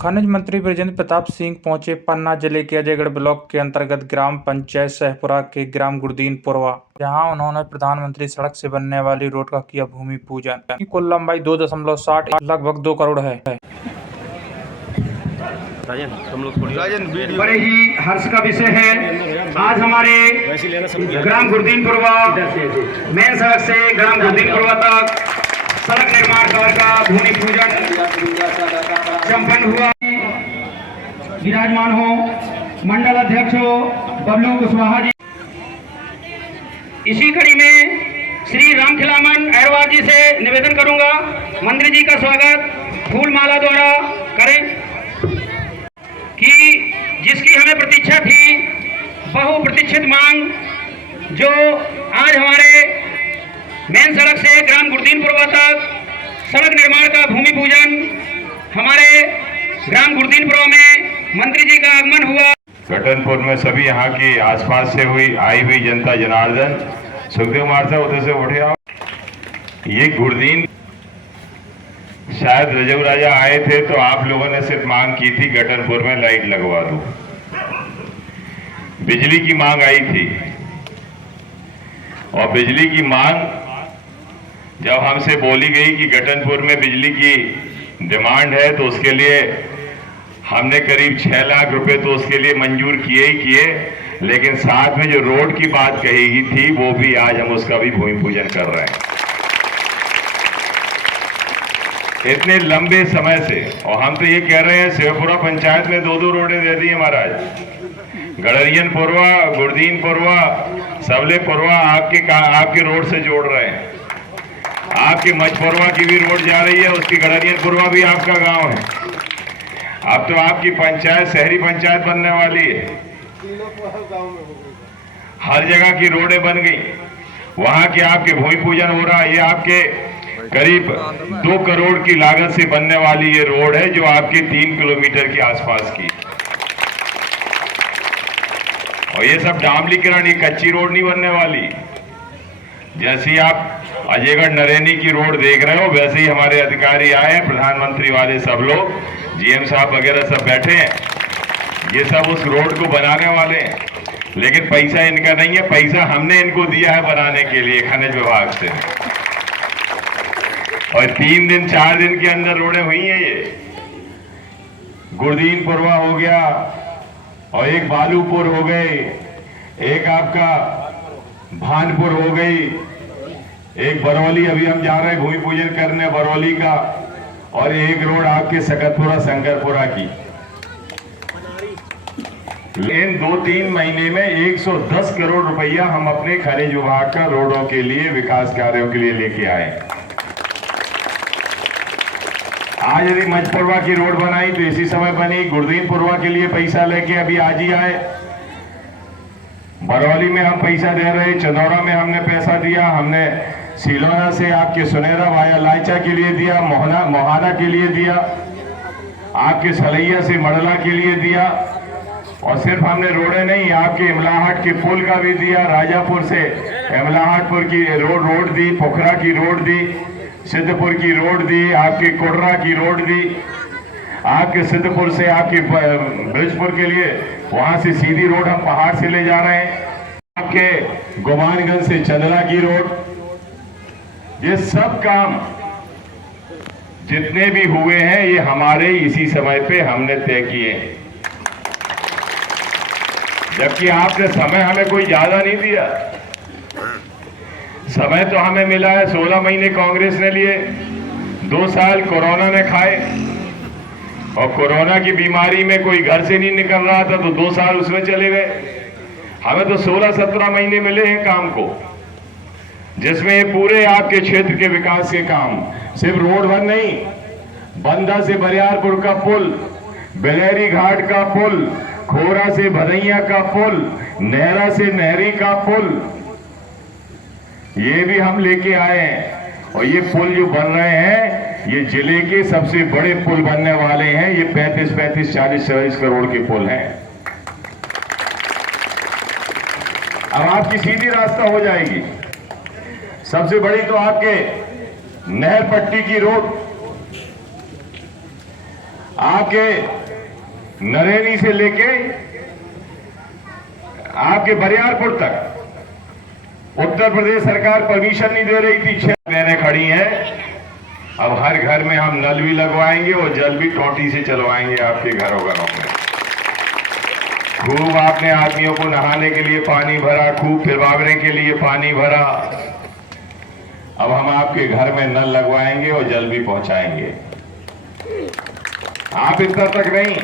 खनिज मंत्री बृजेंद्र प्रताप सिंह पहुंचे पन्ना जिले के अजयगढ़ ब्लॉक के अंतर्गत ग्राम पंचायत सहपुरा के ग्राम गुरदीनपुरवा, जहां उन्होंने प्रधानमंत्री सड़क से बनने वाली रोड का किया भूमि पूजन। की कुल लंबाई 2.60 लगभग 2 करोड़ है। बड़े ही हर्ष का विषय है। आज हमारे ग्राम गुरदीनपुरवा मेन सड़क से ग्राम गुरदीनपुरवा तक सड़क निर्माण कार्य का भूमि पूजन संपन्न हुआ। विराजमान हो मंडल अध्यक्ष हो बबलू कुशवाहा जी। इसी कड़ी में श्री रामखिलामन अहरवाल जी से निवेदन करूंगा, मंत्री जी का स्वागत फूल माला द्वारा करें कि जिसकी हमें प्रतीक्षा थी, बहुप्रतीक्षित मांग जो आज हमारे मेन सड़क से ग्राम गुरदीनपुरवा तक सड़क निर्माण का भूमि पूजन हमारे ग्राम गुरदीनपुरवा में मंत्री जी का आगमन हुआ। घटनपुर में सभी यहाँ की आसपास से आई हुई जनता जनार्दन सुखदेव कुमार साहब उधर से उठे आओ। ये गुरदीन शायद रजऊ राजा आए थे तो आप लोगों ने सिर्फ मांग की थी घटनपुर में लाइट लगवा दो, बिजली की मांग आई थी। और बिजली की मांग जब हमसे बोली गई कि घटनपुर में बिजली की डिमांड है तो उसके लिए हमने करीब 6 लाख रुपए तो उसके लिए मंजूर किए ही किए, लेकिन साथ में जो रोड की बात कही गई थी वो भी आज हम उसका भी भूमि पूजन कर रहे हैं। इतने लंबे समय से, और हम तो ये कह रहे हैं शिवपुरा पंचायत में 2-2 रोडें दे दी है महाराज। गड़रियनपुरवा, गुरदीनपुरवा, सबलेपुरवा आपके रोड से जोड़ रहे हैं। आपकी मचपुरवा की भी रोड जा रही है, उसकी गड़रियनपुरवा भी आपका गांव है। अब तो आपकी पंचायत शहरी पंचायत बनने वाली है। हर जगह की रोडें बन गई, वहां के आपके भूमि पूजन हो रहा है। ये आपके करीब 2 करोड़ की लागत से बनने वाली ये रोड है जो आपके 3 किलोमीटर के आसपास की। और ये सब डामलीकरण, ये कच्ची रोड नहीं बनने वाली। जैसी आप अजयगढ़ नरेनी की रोड देख रहे हो वैसे ही हमारे अधिकारी आए हैं, प्रधानमंत्री वाले सब लोग, जीएम साहब वगैरह सब बैठे हैं। ये सब उस रोड को बनाने वाले हैं, लेकिन पैसा इनका नहीं है, पैसा हमने इनको दिया है बनाने के लिए खनिज विभाग से। और 3 दिन 4 दिन के अंदर रोडें हुई हैं। ये गुरदीनपुरवा हो गया और एक बालूपुर हो गई, एक आपका भानपुर हो गई, एक बरौली अभी हम जा रहे हैं भूमि पूजन करने बरौली का, और एक रोड आपके सकतपुरा शंकरपुरा की। इन 2-3 महीने में 110 करोड़ रुपया हम अपने खनिज विभाग का रोडों के लिए, विकास कार्यों के लिए लेके आए। आज यदि मचपुरवा की रोड बनाई तो इसी समय बनी, गुरदीनपुरवा के लिए पैसा लेके अभी आज ही आए। बरौली में हम पैसा दे रहे, चंदौरा में हमने पैसा दिया, हमने सिलोना से आपके सुनेरा वाया लाइचा के लिए दिया, मोहाना के लिए दिया, आपके सलैया से मडला के लिए दिया। और सिर्फ हमने रोडें नहीं, आपके इमलाहाट के पुल का भी दिया, राजापुर से इमलाहाटपुर की रोड दी, पोखरा की रोड दी, सिद्धपुर की रोड दी, आपके कोडरा की रोड दी, आपके सिद्धपुर से आपके ब्रिजपुर के लिए वहां से सीधी रोड हम पहाड़ से ले जा रहे हैं, आपके गोमानगंज से चंदला की रोड। ये सब काम जितने भी हुए हैं ये हमारे इसी समय पे हमने तय किए, जबकि आपने समय हमें कोई ज्यादा नहीं दिया। समय तो हमें मिला है 16 महीने कांग्रेस ने लिए, 2 साल कोरोना ने खाए, और कोरोना की बीमारी में कोई घर से नहीं निकल रहा था तो 2 साल उसमें चले गए। हमें तो 16-17 महीने मिले हैं काम को, जिसमें पूरे आपके क्षेत्र के विकास के काम, सिर्फ रोड भर नहीं, बंदा से बरियारपुर का पुल, बेलेरी घाट का पुल, खोरा से भदैया का पुल, नहरा से नहरी का पुल, ये भी हम लेके आए हैं। और ये पुल जो बन रहे हैं ये जिले के सबसे बड़े पुल बनने वाले हैं। ये 35, 40 करोड़ के पुल हैं। अब आपकी सीधी रास्ता हो जाएगी। सबसे बड़ी तो आपके नहर पट्टी की रोड, आपके नरेनी से लेके आपके बरियारपुर तक उत्तर प्रदेश सरकार परमिशन नहीं दे रही थी। 6 बहनें खड़ी हैं। अब हर घर में हम नल भी लगवाएंगे और जल भी टोटी से चलवाएंगे आपके घरों घरों में। खूब आपने आदमियों को नहाने के लिए पानी भरा, खूब फिरवावने के लिए पानी भरा। अब हम आपके घर में नल लगवाएंगे और जल भी पहुंचाएंगे। आप इतना तक नहीं,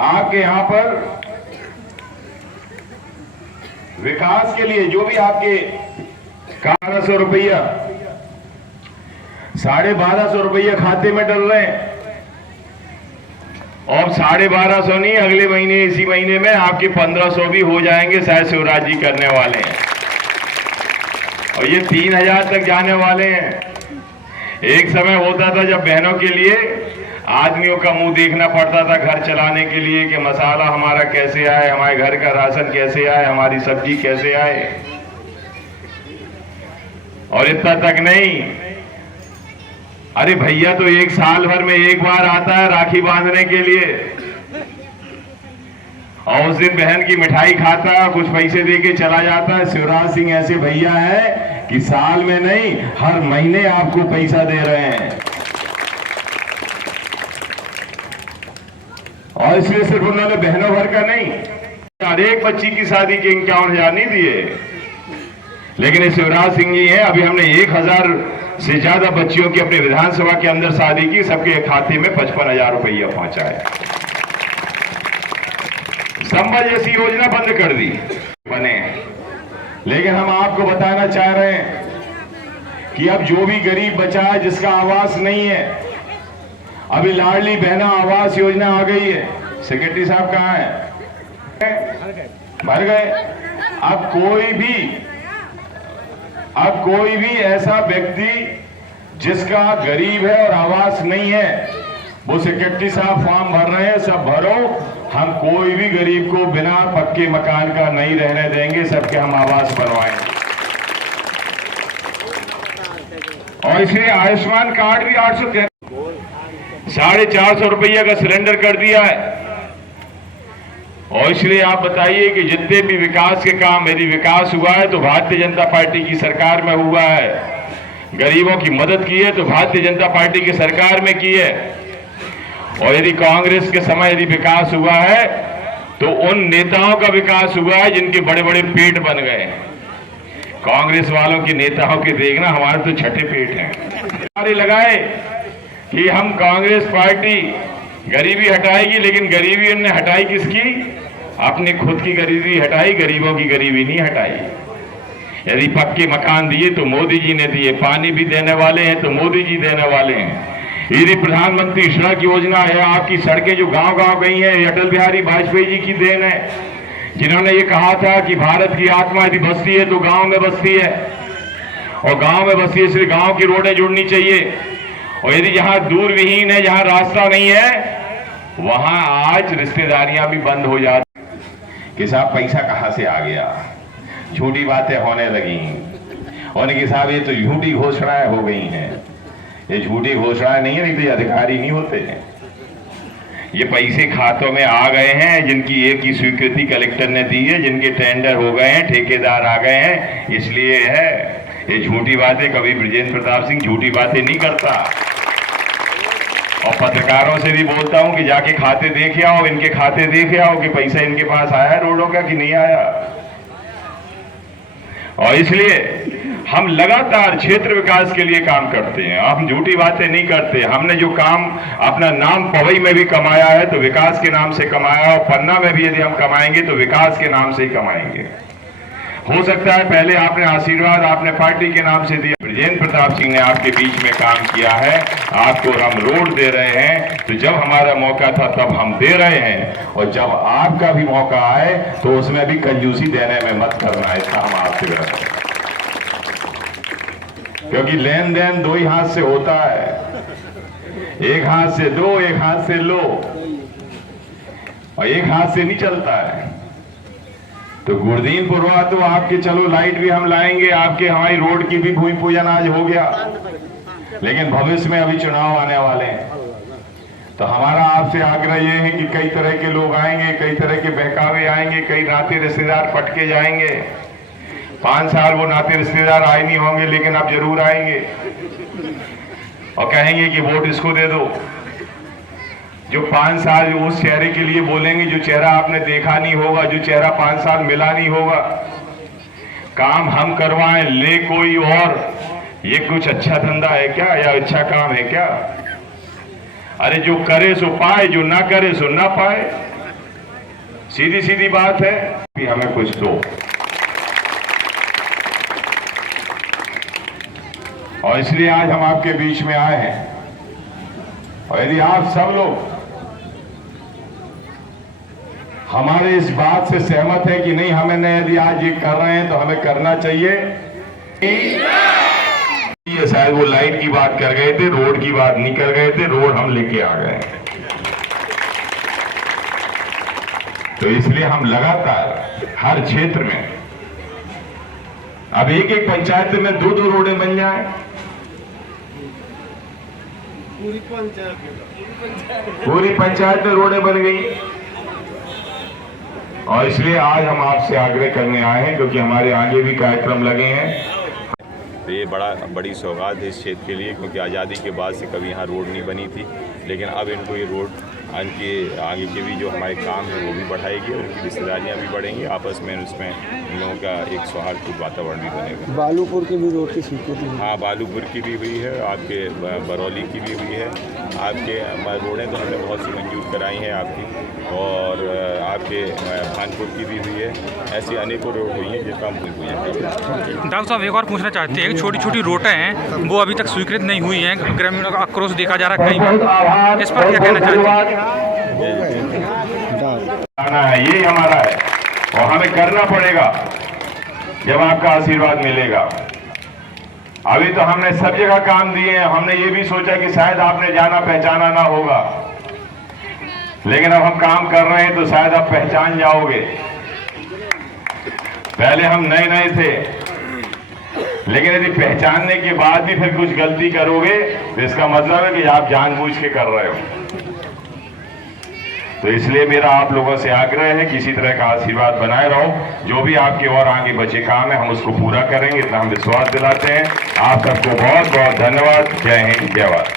आपके यहां पर विकास के लिए जो भी आपके 1200 रुपया 1250 रुपया खाते में डल रहे हैं। और 1250 नहीं, अगले महीने इसी महीने में आपके 1500 भी हो जाएंगे, शायद शिवराज जी करने वाले हैं। और ये 3000 तक जाने वाले हैं। एक समय होता था जब बहनों के लिए आदमियों का मुंह देखना पड़ता था घर चलाने के लिए कि मसाला हमारा कैसे आए, हमारे घर का राशन कैसे आए, हमारी सब्जी कैसे आए। और इतना तक नहीं, अरे भैया तो एक साल भर में एक बार आता है राखी बांधने के लिए, और उस दिन बहन की मिठाई खाता है, कुछ पैसे देके चला जाता है। शिवराज सिंह ऐसे भैया है कि साल में नहीं, हर महीने आपको पैसा दे रहे हैं। और इसलिए सिर्फ उन्होंने बहनों भर का नहीं, हर एक बच्ची की शादी के 51,000 नहीं दिए, लेकिन ये शिवराज सिंह जी हैं। अभी हमने 1000 से ज्यादा बच्चियों की अपने विधानसभा के अंदर शादी की, सबके खाते में 55,000 रुपया पहुंचाया। संबल जैसी योजना बंद कर दी बने, लेकिन हम आपको बताना चाह रहे हैं कि अब जो भी गरीब बचा है जिसका आवास नहीं है, अभी लाडली बहना आवास योजना आ गई है। सेक्रेटरी साहब कहाँ हैं? भर गए। अब कोई भी ऐसा व्यक्ति जिसका गरीब है और आवास नहीं है, वो सेक्रेटरी साहब फॉर्म भर रहे हैं, सब भरो। हम कोई भी गरीब को बिना पक्के मकान का नहीं रहने देंगे, सबके हम आवास बनवाएंगे। और इसलिए आयुष्मान कार्ड भी 450 रुपया का सिलेंडर कर दिया है। और इसलिए आप बताइए कि जितने भी विकास के काम यदि विकास हुआ है तो भारतीय जनता पार्टी की सरकार में हुआ है, गरीबों की मदद की है तो भारतीय जनता पार्टी की सरकार में की है। और यदि कांग्रेस के समय यदि विकास हुआ है तो उन नेताओं का विकास हुआ है जिनके बड़े बड़े पेट बन गए। कांग्रेस वालों के नेताओं के देखना, हमारे तो छठे पेट हैं। नारे लगाए कि हम कांग्रेस पार्टी गरीबी हटाएगी, लेकिन गरीबी उन्होंने हटाई किसकी? अपने खुद की गरीबी हटाई, गरीबों की गरीबी नहीं हटाई। यदि पक्के मकान दिए तो मोदी जी ने दिए, पानी भी देने वाले हैं तो मोदी जी देने वाले हैं। यदि प्रधानमंत्री सड़क योजना है, आपकी सड़कें जो गांव गांव गई हैं, अटल बिहारी वाजपेयी जी की देन है, जिन्होंने ये कहा था कि भारत की आत्मा यदि बसती है तो गांव में बसती है, और गांव में बसती है इसलिए गांव की रोडें जुड़नी चाहिए। और यदि जहां दूर विहीन है, जहां रास्ता नहीं है, वहां आज रिश्तेदारियां भी बंद हो जाती कि साहब पैसा कहां से आ गया, झूठी बातें होने लगी। और कि साहब ये तो झूठी घोषणाएं हो गई हैं। ये झूठी घोषणाएं नहीं है, नहीं तो ये अधिकारी नहीं होते हैं। ये पैसे खातों में आ गए हैं, जिनकी एक ही स्वीकृति कलेक्टर ने दी है, जिनके टेंडर हो गए हैं, ठेकेदार आ गए हैं, इसलिए है। ये झूठी बातें कभी ब्रजेंद्र प्रताप सिंह झूठी बातें नहीं करता। और पत्रकारों से भी बोलता हूं कि जाके खाते देखे आओ, इनके खाते देखे आओ कि पैसा इनके पास आया है रोडों का कि नहीं आया। और इसलिए हम लगातार क्षेत्र विकास के लिए काम करते हैं, हम झूठी बातें नहीं करते। हमने जो काम अपना नाम पवई में भी कमाया है तो विकास के नाम से कमाया, और पन्ना में भी यदि हम कमाएंगे तो विकास के नाम से ही कमाएंगे। हो सकता है पहले आपने आशीर्वाद आपने पार्टी के नाम से दिया, ब्रजेंद्र प्रताप सिंह ने आपके बीच में काम किया है, आपको हम रोड दे रहे हैं। तो जब हमारा मौका था तब हम दे रहे हैं, और जब आपका भी मौका आए तो उसमें भी कंजूसी देने में मत करना, इसका हम आपसे विनती करते हैं। क्योंकि लेन देन दो ही हाथ से होता है, एक हाथ से दो, एक हाथ से लो, और एक हाथ से नहीं चलता है। तो गुरदीन पुरवा तो आपके चलो लाइट भी हम लाएंगे, आपके हमारी रोड की भी भूमि पूजन आज हो गया, लेकिन भविष्य में अभी चुनाव आने वाले हैं। तो हमारा आपसे आग्रह ये है कि कई तरह के लोग आएंगे, कई तरह के बहकावे आएंगे, कई नाते रिश्तेदार पटके जाएंगे। 5 साल वो नाते रिश्तेदार आए नहीं होंगे, लेकिन अब जरूर आएंगे और कहेंगे कि वोट इसको दे दो। जो 5 साल उस चेहरे के लिए बोलेंगे जो चेहरा आपने देखा नहीं होगा, जो चेहरा 5 साल मिला नहीं होगा। काम हम करवाएं, ले कोई और, ये कुछ अच्छा धंधा है क्या या अच्छा काम है क्या? अरे जो करे सो पाए, जो ना करे सो ना पाए। सीधी सीधी बात है कि हमें कुछ दो। और इसलिए आज हम आपके बीच में आए हैं। और यदि आप सब लोग हमारे इस बात से सहमत है कि नहीं, हमें यदि आज ये कर रहे हैं तो हमें करना चाहिए। ये शायद वो लाइट की बात कर गए थे, रोड की बात नहीं कर गए थे, रोड हम लेके आ गए। तो इसलिए हम लगातार हर क्षेत्र में, अब एक एक पंचायत में 2-2 रोडें बन जाए, पूरी पंचायत में रोडें बन गई। और इसलिए आज हम आपसे आग्रह करने आए हैं, क्योंकि हमारे आगे भी कार्यक्रम लगे हैं। तो ये बड़ी सौगात है इस क्षेत्र के लिए, क्योंकि आज़ादी के बाद से कभी यहाँ रोड नहीं बनी थी, लेकिन अब इनको ये रोड इनके आगे के भी जो हमारे काम है वो भी बढ़ाएगी और उनकी रिश्तेदारियाँ भी बढ़ेंगी, आपस में उसमें इन लोगों का एक सौहार्दपूर्ण वातावरण भी बनेगा। बालूपुर की भी रोड की स्वीकृति हुई? हाँ, बालूपुर की भी हुई है, आपके बरौली की भी हुई है। आपके रोडें तो हमने बहुत सी मंजूर कराई हैं आपकी, और आपके खानपुर की भी हुई है। ऐसी अनेकों रोड हुई हैं जिनका हम हुई है। डॉक्टर साहब एक और पूछना चाहते हैं, छोटी छोटी रोडें हैं वो अभी तक स्वीकृत नहीं हुई हैं, ग्रामीणों का आक्रोश देखा जा रहा है कहीं, इस पर क्या कहना चाहते हैं? है यही हमारा है और हमें करना पड़ेगा जब आपका आशीर्वाद मिलेगा। अभी तो हमने सब जगह काम दिए हैं, हमने ये भी सोचा कि शायद आपने जाना पहचाना ना होगा, लेकिन अब हम काम कर रहे हैं तो शायद आप पहचान जाओगे। पहले हम नए थे, लेकिन यदि पहचानने के बाद भी फिर कुछ गलती करोगे तो इसका मतलब है कि आप जानबूझ के कर रहे हो। तो इसलिए मेरा आप लोगों से आग्रह है कि इसी तरह का आशीर्वाद बनाए रहो। जो भी आपके और आगे बचे काम है हम उसको पूरा करेंगे, इतना हम विश्वास दिलाते हैं। आप सबको बहुत बहुत धन्यवाद। जय हिंद, जय भारत।